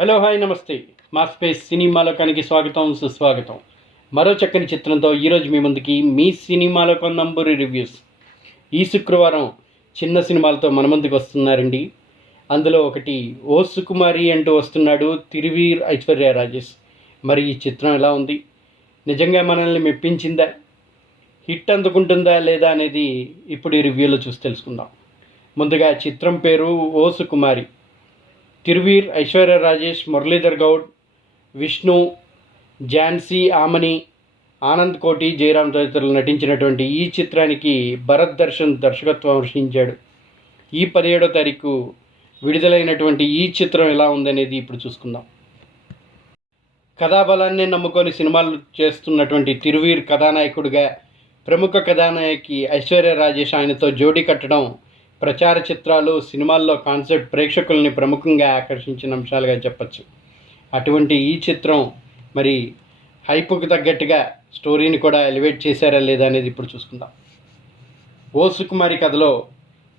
Hello hi నమస్తే. మా space సినిమాలోకానికి స్వాగతం సుస్వాగతం. మరో చక్కని చిత్రంతో ఈరోజు మీ ముందుకి మీ సినిమాలోకం నంబరు రివ్యూస్. ఈ శుక్రవారం చిన్న సినిమాలతో మన ముందుకు వస్తున్నారండి. అందులో ఒకటి ఓ సుకుమారి అంటూ వస్తున్నాడు తిరువీర్ ఐశ్వర్య రాజేష్. మరి ఈ చిత్రం ఎలా ఉంది, నిజంగా మనల్ని మెప్పించిందా, హిట్ అందుకుంటుందా లేదా అనేది ఇప్పుడు ఈ రివ్యూలో చూసి తెలుసుకుందాం. ముందుగా చిత్రం పేరు ఓ సుకుమారి. తిరువీర్ ఐశ్వర్య రాజేష్, మురళీధర్ గౌడ్, విష్ణు, ఝాన్సీ ఆమని, ఆనంద్ కోటి, జయరామ్ తదితరులు నటించినటువంటి ఈ చిత్రానికి భరత్ దర్శన్ దర్శకత్వం వహించాడు. ఈ 17వ తారీఖు విడుదలైనటువంటి ఈ చిత్రం ఎలా ఉందనేది ఇప్పుడు చూసుకుందాం. కథాబలాన్ని నమ్ముకొని సినిమాలు చేస్తున్నటువంటి తిరువీర్ కథానాయకుడిగా ప్రముఖ కథానాయకి ఐశ్వర్య రాజేష్ ఆయనతో జోడీ కట్టడం ప్రచార చిత్రాలు, సినిమాల్లో కాన్సెప్ట్ ప్రేక్షకుల్ని ప్రముఖంగా ఆకర్షించిన అంశాలుగా చెప్పచ్చు. అటువంటి ఈ చిత్రం మరి హైప్కు తగ్గట్టుగా స్టోరీని కూడా ఎలివేట్ చేశారా లేదా అనేది ఇప్పుడు చూసుకుందాం. ఓ సుకుమారి కథలో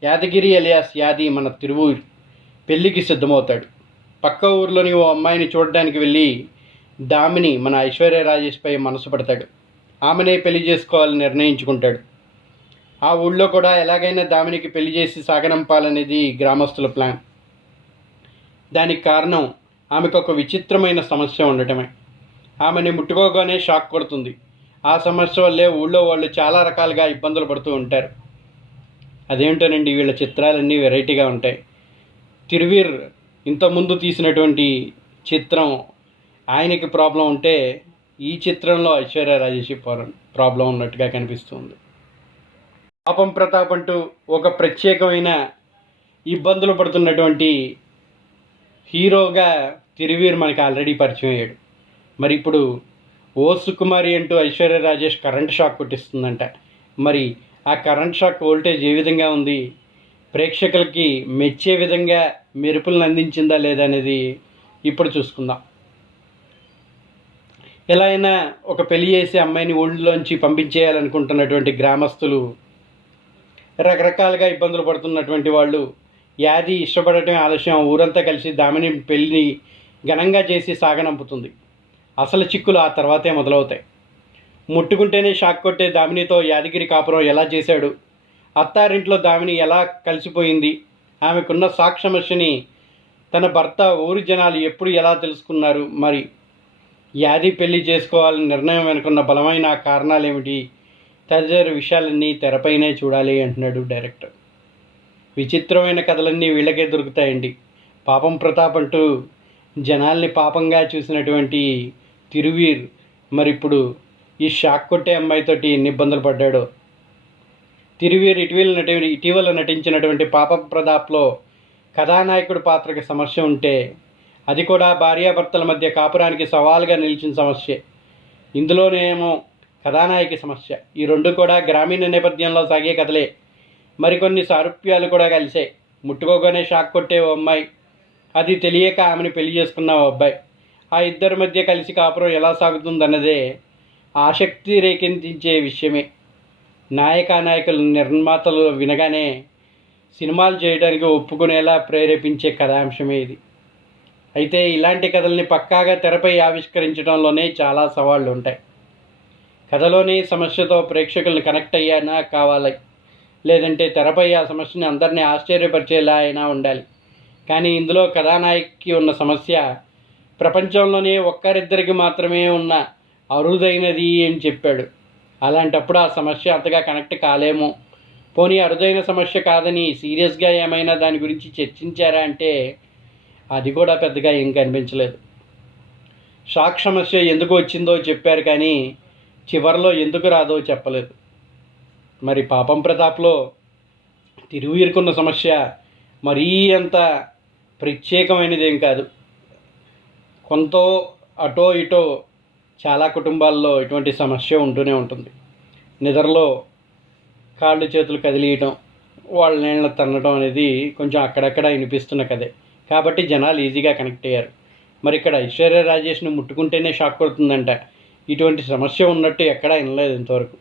యాదగిరి అలియాస్ యాది మన తిరువూరు పెళ్లికి సిద్ధమవుతాడు. పక్క ఊర్లోని ఓ అమ్మాయిని చూడడానికి వెళ్ళి దామిని మన ఐశ్వర్య రాజేష్పై మనసు పడతాడు. ఆమెనే పెళ్లి చేసుకోవాలని నిర్ణయించుకుంటాడు. ఆ ఊళ్ళో కూడా ఎలాగైనా దామినికి పెళ్లి చేసి సాగనంపాలనేది గ్రామస్తుల ప్లాన్. దానికి కారణం ఆమెకు ఒక విచిత్రమైన సమస్య ఉండటమే. ఆమెని ముట్టుకోగానే షాక్ కొడుతుంది. ఆ సమస్య వల్లే ఊళ్ళో వాళ్ళు చాలా రకాలుగా ఇబ్బందులు పడుతూ ఉంటారు. అదేంటోనండి, వీళ్ళ చిత్రాలన్నీ వెరైటీగా ఉంటాయి. తిరువీర్ ఇంతకుముందు తీసినటువంటి చిత్రం ఆయనకి ప్రాబ్లం ఉంటే, ఈ చిత్రంలో ఐశ్వర్య రాజేష్ ప్రాబ్లం ఉన్నట్టుగా కనిపిస్తుంది. పాపం ప్రతాప్ అంటూ ఒక ప్రత్యేకమైన ఇబ్బందులు పడుతున్నటువంటి హీరోగా తిరువీర్ మనకి ఆల్రెడీ పరిచయం అయ్యాడు. మరి ఇప్పుడు ఓ సుకుమారి అంటూ ఐశ్వర్య రాజేష్ కరెంట్ షాక్ కొట్టిస్తుందంట. మరి ఆ కరెంట్ షాక్ వోల్టేజ్ ఏ విధంగా ఉంది, ప్రేక్షకులకి మెచ్చే విధంగా మెరుపులను అందించిందా లేదా అనేది ఇప్పుడు చూసుకుందాం. ఎలా అయినా ఒక పెళ్లి చేసి అమ్మాయిని ఊళ్ళోంచి పంపించేయాలనుకుంటున్నటువంటి గ్రామస్తులు, రకరకాలుగా ఇబ్బందులు పడుతున్నటువంటి వాళ్ళు, యాది ఇష్టపడటమే ఆలస్యం ఊరంతా కలిసి దామిని పెళ్ళిని ఘనంగా చేసి సాగనంపుతుంది. అసలు చిక్కులు ఆ తర్వాతే మొదలవుతాయి. ముట్టుకుంటేనే షాక్ కొట్టే దామినితో యాదగిరి కాపురం ఎలా చేశాడు, అత్తారింట్లో దామిని ఎలా కలిసిపోయింది, ఆమెకున్న సాక్ సమస్యని తన భర్త ఊరి జనాలు ఎప్పుడు ఎలా తెలుసుకున్నారు, మరి యాది పెళ్లి చేసుకోవాలని నిర్ణయం వెనుకున్న బలమైన కారణాలు ఏమిటి, తదితర విషయాలన్నీ తెరపైనే చూడాలి అంటున్నాడు డైరెక్టర్. విచిత్రమైన కథలన్నీ వీళ్ళకే దొరుకుతాయండి. పాపం ప్రతాప్ అంటూ జనాల్ని పాపంగా చూసినటువంటి తిరువీర్ మరి ఇప్పుడు ఈ షాక్ కొట్టే అమ్మాయితోటి ఎన్ని ఇబ్బందులు పడ్డాడో. తిరువీర్ ఇటీవల నటించినటువంటి పాపం ప్రతాప్లో కథానాయకుడి పాత్రకి సమస్య ఉంటే, అది కూడా భార్యాభర్తల మధ్య కాపురానికి సవాల్గా నిలిచిన సమస్యే. ఇందులోనేమో కథానాయకి సమస్య. ఈ రెండు కూడా గ్రామీణ నేపథ్యంలో సాగే కథలే. మరికొన్ని సారూప్యాలు కూడా కలిసాయి. ముట్టుకోగానే షాక్ కొట్టే ఓ అమ్మాయి, అది తెలియక ఆమెను పెళ్లి చేసుకున్న ఓ అబ్బాయి, ఆ ఇద్దరి మధ్య కలిసి కాపురం ఎలా సాగుతుందన్నదే ఆసక్తి రేకెత్తించే విషయమే. నాయకులు నిర్మాతలు వినగానే సినిమాలు చేయడానికి ఒప్పుకునేలా ప్రేరేపించే కథాంశమే ఇది. అయితే ఇలాంటి కథల్ని పక్కాగా తెరపై ఆవిష్కరించడంలోనే చాలా సవాళ్ళు ఉంటాయి. కథలోని సమస్యతో ప్రేక్షకులను కనెక్ట్ అయ్యానా కావాలి, లేదంటే తెరపై ఆ సమస్యని అందరినీ ఆశ్చర్యపరిచేలా అయినా ఉండాలి. కానీ ఇందులో కథానాయకి ఉన్న సమస్య ప్రపంచంలోనే ఒక్కరిద్దరికి మాత్రమే ఉన్న అరుదైనది అని చెప్పాడు. అలాంటప్పుడు ఆ సమస్య అంతగా కనెక్ట్ కాలేమో. పోనీ అరుదైన సమస్య కాదని సీరియస్గా ఏమైనా దాని గురించి చర్చించారా అంటే అది కూడా పెద్దగా ఏం కనిపించలేదు. షాక్ సమస్య ఎందుకు వచ్చిందో చెప్పారు కానీ చివరిలో ఎందుకు రాదో చెప్పలేదు. మరి పాపం ప్రతాప్లో తిరువీరుకున్న సమస్య మరీ అంత ప్రత్యేకమైనది ఏం కాదు. కొంత అటో ఇటో చాలా కుటుంబాల్లో ఇటువంటి సమస్య ఉంటూనే ఉంటుంది. నిద్రలో కాళ్ళు చేతులు కదిలియటం, వాళ్ళ నీళ్ళ తన్నడం అనేది కొంచెం అక్కడక్కడ వినిపిస్తున్న కదే. కాబట్టి జనాలు ఈజీగా కనెక్ట్ అయ్యారు. మరి ఇక్కడ ఐశ్వర్య రాజేష్ని ముట్టుకుంటేనే షాక్ కొడుతుందంట. ఇటువంటి సమస్య ఉన్నట్టు ఎక్కడా వినలేదు ఇంతవరకు.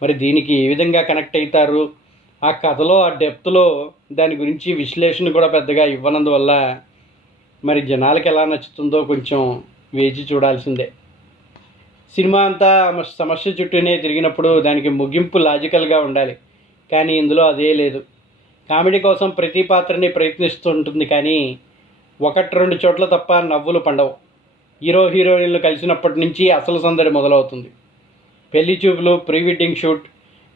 మరి దీనికి ఏ విధంగా కనెక్ట్ అవుతారు, ఆ కథలో ఆ డెప్త్లో దాని గురించి విశ్లేషణ కూడా పెద్దగా ఇవ్వనందువల్ల మరి జనాలకి ఎలా నచ్చుతుందో కొంచెం వేచి చూడాల్సిందే. సినిమా అంతా సమస్య చుట్టూనే తిరిగినప్పుడు దానికి ముగింపు లాజికల్గా ఉండాలి, కానీ ఇందులో అదే లేదు. కామెడీ కోసం ప్రతి పాత్రని ప్రయత్నిస్తుంటుంది, కానీ ఒకటి రెండు చోట్ల తప్ప నవ్వులు పండవు. హీరో హీరోయిన్లు కలిసినప్పటి నుంచి అసలు సందడి మొదలవుతుంది. పెళ్లి చూపులు, ప్రీ వెడ్డింగ్ షూట్,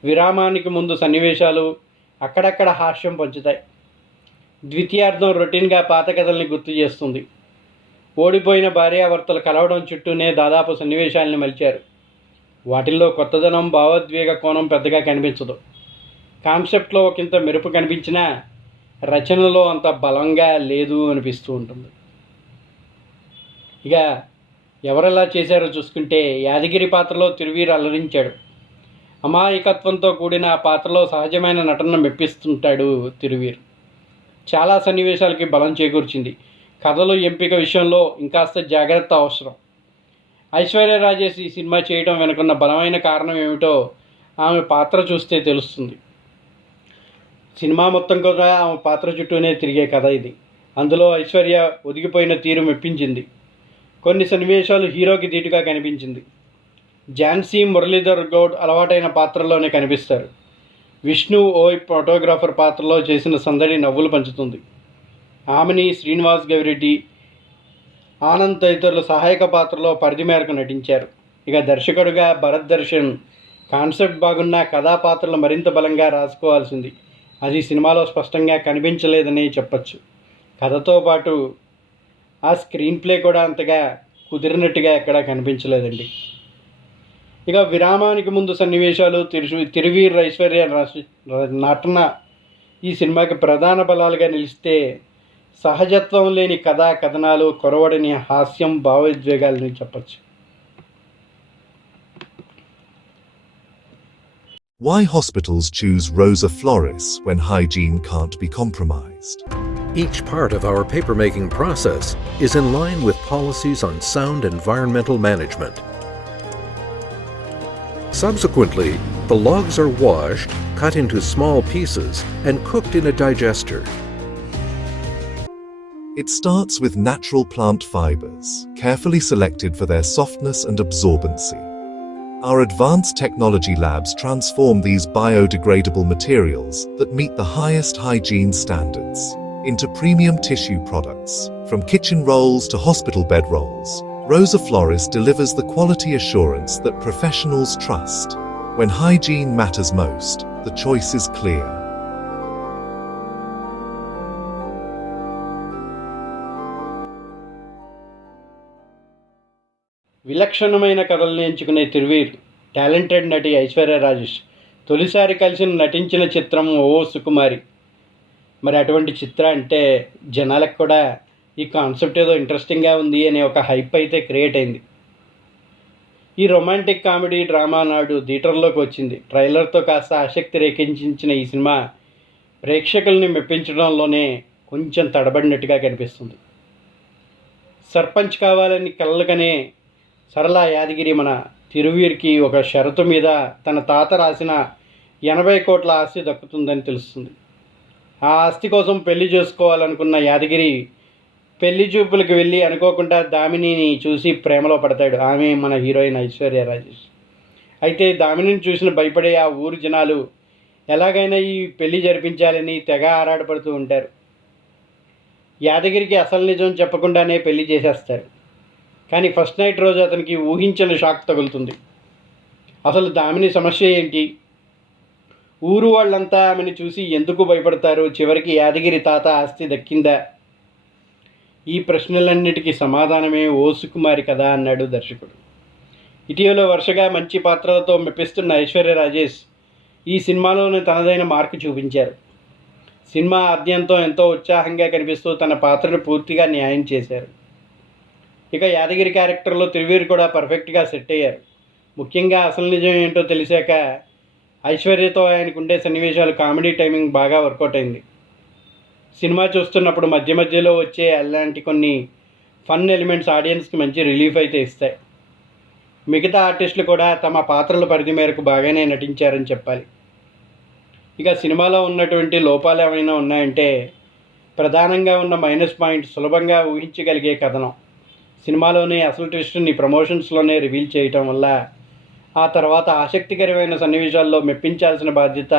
విరామానికి ముందు సన్నివేశాలు అక్కడక్కడ హాస్యం పంచుతాయి. ద్వితీయార్థం రొటీన్గా పాత కథల్ని గుర్తు చేస్తుంది. ఓడిపోయిన భార్యాభర్తలు కలవడం చుట్టూనే దాదాపు సన్నివేశాలని మలిచారు. వాటిల్లో కొత్తదనం, భావోద్వేగ కోణం పెద్దగా కనిపించదు. కాన్సెప్ట్లో ఒకంత మెరుపు కనిపించినా రచనలో అంత బలంగా లేదు అనిపిస్తూ ఉంటుంది. ఇక ఎవరెలా చేశారో చూసుకుంటే, యాదగిరి పాత్రలో తిరువీరు అలరించాడు. అమాయకత్వంతో కూడిన ఆ పాత్రలో సహజమైన నటన మెప్పిస్తుంటాడు తిరువీరు. చాలా సన్నివేశాలకి బలం చేకూర్చింది. కథలు ఎంపిక విషయంలో ఇంకాస్త జాగ్రత్త అవసరం. ఐశ్వర్య రాజేష్ ఈ సినిమా చేయడం వెనుకున్న బలమైన కారణం ఏమిటో ఆమె పాత్ర చూస్తే తెలుస్తుంది. సినిమా మొత్తం కూడా ఆమె పాత్ర చుట్టూనే తిరిగే కథ ఇది. అందులో ఐశ్వర్య ఒదిగిపోయిన తీరు మెప్పించింది. కొన్ని సన్నివేశాలు హీరోకి ధీటుగా కనిపించింది. ఝాన్సీ మురళీధర్ గౌడ్ అలవాటైన పాత్రలోనే కనిపిస్తారు. విష్ణు ఓయ్ ఫోటోగ్రాఫర్ పాత్రలో చేసిన సందడి నవ్వులు పంచుతుంది. ఆమెని, శ్రీనివాస్ గవిరెడ్డి, ఆనంద్ తదితరులు సహాయక పాత్రలో పరిధి మేరకు నటించారు. ఇక దర్శకుడుగా భరత్ దర్శన్ కాన్సెప్ట్ బాగున్న కథాపాత్రలు మరింత బలంగా రాసుకోవాల్సింది. అది సినిమాలో స్పష్టంగా కనిపించలేదని చెప్పచ్చు. కథతో పాటు ఆ స్క్రీన్ ప్లే కూడా అంతగా కుదిరినట్టుగా ఎక్కడా కనిపించలేదండి. ఇక విరామానికి ముందు సన్నివేశాలు, తిరువీర్ ఐశ్వర్య నటన ఈ సినిమాకి ప్రధాన బలాలుగా నిలిస్తే, సహజత్వం లేని కథా కథనాలు, కొరవడని హాస్యం, భావోద్వేగాలని చెప్పచ్చు. Why hospitals choose Rosa Flores when hygiene can't be compromised. Each part of our papermaking process is in line with policies on sound environmental management. Subsequently, the logs are washed, cut into small pieces, and cooked in a digester. It starts with natural plant fibers, carefully selected for their softness and absorbency. Our advanced technology labs transform these biodegradable materials that meet the highest hygiene standards into premium tissue products. From kitchen rolls to hospital bed rolls, Rosa Flores delivers the quality assurance that professionals trust. When hygiene matters most, the choice is clear. విలక్షణమైన కథల్ని ఎంచుకునే Thiruveer, talented నటి ఐశ్వర్య రాజేష్ తొలిసారి కలిసి నటించిన చిత్రం ఓ సుకుమారి. మరి అటువంటి చిత్రం అంటే జనాలకు కూడా ఈ కాన్సెప్ట్ ఏదో ఇంట్రెస్టింగ్గా ఉంది అనే ఒక హైప్ అయితే క్రియేట్ అయింది. ఈ రొమాంటిక్ కామెడీ డ్రామా నాడు థియేటర్లోకి వచ్చింది. ట్రైలర్తో కాస్త ఆసక్తి రేకెత్తించిన ఈ సినిమా ప్రేక్షకుల్ని మెప్పించడంలోనే కొంచెం తడబడినట్టుగా కనిపిస్తుంది. సర్పంచ్ కావాలని కలలుకనే సరళ యాదగిరి మన తిరువీర్కి ఒక షరతు మీద తన తాత రాసిన 80 కోట్ల ఆస్తి దక్కుతుందని తెలుస్తుంది. ఆ ఆస్తి కోసం పెళ్లి చేసుకోవాలనుకున్న యాదగిరి పెళ్లి చూపులకు వెళ్ళి అనుకోకుండా దామినిని చూసి ప్రేమలో పడతాడు. ఆమె మన హీరోయిన్ ఐశ్వర్య రాజేష్. అయితే దామినిని చూసిన భయపడే ఆ ఊరు జనాలు ఎలాగైనా ఈ పెళ్లి జరిపించాలని తెగ ఆరాటపడుతూ ఉంటారు. యాదగిరికి అసలు నిజం చెప్పకుండానే పెళ్లి చేసేస్తారు. కానీ ఫస్ట్ నైట్ రోజు అతనికి ఊహించని షాక్ తగులుతుంది. అసలు దామిని సమస్య ఏంటి? ఊరు వాళ్ళంతా ఆమెను చూసి ఎందుకు భయపడతారు? చివరికి యాదగిరి తాత ఆస్తి దక్కిందా? ఈ ప్రశ్నలన్నిటికీ సమాధానమే ఓ సుకుమారి కదా అన్నాడు దర్శకుడు. ఇటీవల వరుసగా మంచి పాత్రలతో మెప్పిస్తున్న ఐశ్వర్య రాజేష్ ఈ సినిమాలోనే తనదైన మార్కు చూపించారు. సినిమా ఆద్యంతో ఎంతో ఉత్సాహంగా కనిపిస్తూ తన పాత్రను పూర్తిగా న్యాయం చేశారు. ఇక యాదగిరి క్యారెక్టర్లో తిరువీరు కూడా పర్ఫెక్ట్గా సెట్ అయ్యారు. ముఖ్యంగా అసలు నిజం ఏంటో తెలిసాక ఐశ్వర్యతో ఆయనకు ఉండే సన్నివేశాలు, కామెడీ టైమింగ్ బాగా వర్కౌట్ అయింది. సినిమా చూస్తున్నప్పుడు మధ్య మధ్యలో వచ్చే అలాంటి కొన్ని ఫన్ ఎలిమెంట్స్ ఆడియన్స్కి మంచి రిలీఫ్ అయితే ఇస్తాయి. మిగతా ఆర్టిస్టులు కూడా తమ పాత్రల పరిధి మేరకు బాగానే నటించారని చెప్పాలి. ఇక సినిమాలో ఉన్నటువంటి లోపాలు ఏమైనా ఉన్నాయంటే, ప్రధానంగా ఉన్న మైనస్ పాయింట్ సులభంగా ఊహించగలిగే కథనం. సినిమాలోనే అసలు ట్విస్ట్ని ప్రమోషన్స్లోనే రివీల్ చేయటం వల్ల ఆ తర్వాత ఆసక్తికరమైన సన్నివేశాల్లో మెప్పించాల్సిన బాధ్యత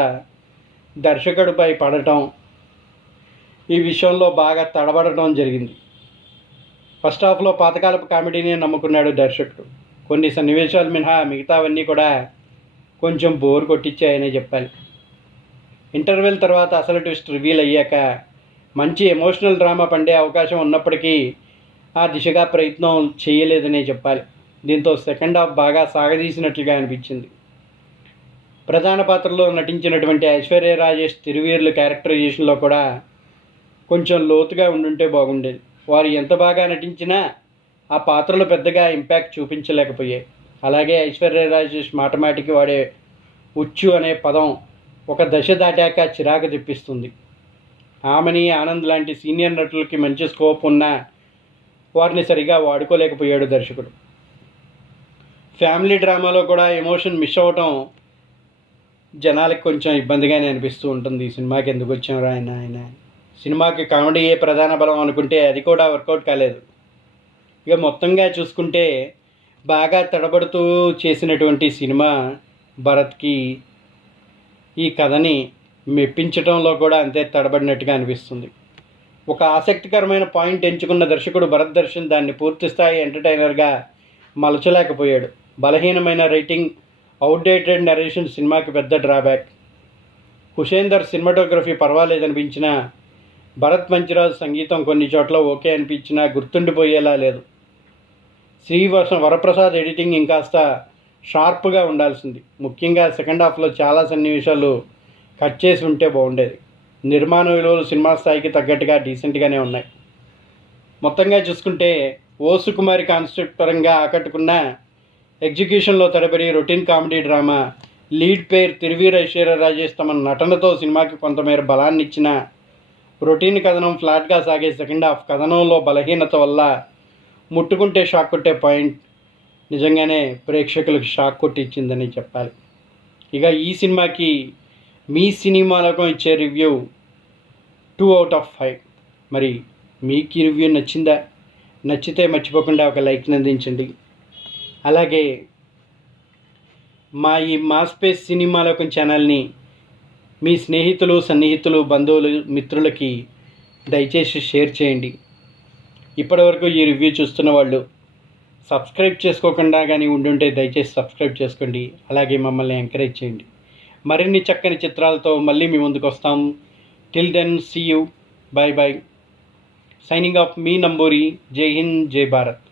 దర్శకుడిపై పడటం, ఈ విషయంలో బాగా తడబడటం జరిగింది. ఫస్ట్ హాఫ్లో పాతకాలపు కామెడీని నమ్ముకున్నాడు దర్శకుడు. కొన్ని సన్నివేశాలు మినహా మిగతావన్నీ కూడా కొంచెం బోర్ కొట్టించాయనే చెప్పాలి. ఇంటర్వెల్ తర్వాత అసలు ట్విస్ట్ రివీల్ అయ్యాక మంచి ఎమోషనల్ డ్రామా పండే అవకాశం ఉన్నప్పటికీ ఆ దిశగా ప్రయత్నం చేయలేదనే చెప్పాలి. దీంతో సెకండ్ హాఫ్ బాగా సాగదీసినట్లుగా అనిపించింది. ప్రధాన పాత్రలో నటించినటువంటి ఐశ్వర్య రాజేష్ తిరువీర్లు క్యారెక్టరైజేషన్లో కూడా కొంచెం లోతుగా ఉండుంటే బాగుండేది. వారు ఎంత బాగా నటించినా ఆ పాత్రలు పెద్దగా ఇంపాక్ట్ చూపించలేకపోయాయి. అలాగే ఐశ్వర్య రాజేష్ మాటమాటికి వాడే ఉచ్చు అనే పదం ఒక దశ దాటాక చిరాకు తెప్పిస్తుంది. ఆమెని, ఆనంద్ లాంటి సీనియర్ నటులకి మంచి స్కోప్ ఉన్నా వారిని సరిగా వాడుకోలేకపోయాడు దర్శకుడు. ఫ్యామిలీ డ్రామాలో కూడా ఎమోషన్ మిస్ అవ్వటం జనాలకి కొంచెం ఇబ్బందిగానే అనిపిస్తూ ఉంటుంది. ఈ సినిమాకి ఎందుకు వచ్చారు ఆయన సినిమాకి కామెడీయే ప్రధాన బలం అనుకుంటే అది కూడా వర్కౌట్ కాలేదు. ఇక మొత్తంగా చూసుకుంటే బాగా తడబడుతూ చేసినటువంటి సినిమా భరత్కి ఈ కథని మెప్పించడంలో కూడా అంతే తడబడినట్టుగా అనిపిస్తుంది. ఒక ఆసక్తికరమైన పాయింట్ ఎంచుకున్న దర్శకుడు భరత్ దర్శన్ దాన్ని పూర్తిస్థాయి ఎంటర్టైనర్గా మలచలేకపోయాడు. బలహీనమైన రైటింగ్, అవుట్డేటెడ్ నరేషన్ సినిమాకి పెద్ద డ్రాబ్యాక్. కుషేందర్ సినిమాటోగ్రఫీ పర్వాలేదనిపించినా భరత్ మంచిరాజు సంగీతం కొన్ని చోట్ల ఓకే అనిపించినా గుర్తుండిపోయేలా లేదు. వరప్రసాద్ ఎడిటింగ్ ఇంకాస్త షార్ప్గా ఉండాల్సింది. ముఖ్యంగా సెకండ్ హాఫ్లో చాలా సన్నివేశాలు కట్ చేసి ఉంటే బాగుండేది. నిర్మాణ విలువలు సినిమా స్థాయికి తగ్గట్టుగా డీసెంట్గానే ఉన్నాయి. మొత్తంగా చూసుకుంటే ఓ సుకుమారి కాన్సెప్ట్ పరంగా ఆకట్టుకున్న, ఎగ్జిక్యూషన్లో తడబడి routine comedy drama, lead pair Thiruveer Aishwarya Rajesh తమ నటనతో సినిమాకి కొంతమేర బలాన్ని ఇచ్చిన, రొటీన్ కథనం ఫ్లాట్గా సాగే సెకండ్ హాఫ్ కథనంలో బలహీనత వల్ల ముట్టుకుంటే షాక్ కొట్టే పాయింట్ నిజంగానే ప్రేక్షకులకు షాక్ కొట్టించిందని చెప్పాలి. ఇక ఈ సినిమాకి మీ సినిమాలకు ఇచ్చే రివ్యూ 2/5. మరి మీకు ఈ రివ్యూ నచ్చిందా? నచ్చితే మర్చిపోకుండా ఒక లైక్ని అందించండి. అలాగే మా స్పేస్ సినిమాలోకం ఛానల్ని మీ స్నేహితులు, సన్నిహితులు, బంధువులు, మిత్రులకి దయచేసి షేర్ చేయండి. ఇప్పటివరకు ఈ రివ్యూ చూస్తున్న వాళ్ళు సబ్స్క్రైబ్ చేసుకోకుండా కానీ ఉండుంటే దయచేసి సబ్స్క్రైబ్ చేసుకోండి. అలాగే మమ్మల్ని ఎంకరేజ్ చేయండి. మరిన్ని చక్కని చిత్రాలతో మళ్ళీ మీ ముందుకు వస్తాం. Till then, see you, bye bye. Signing off మీ నంబూరి. జై హింద్, జై భారత్.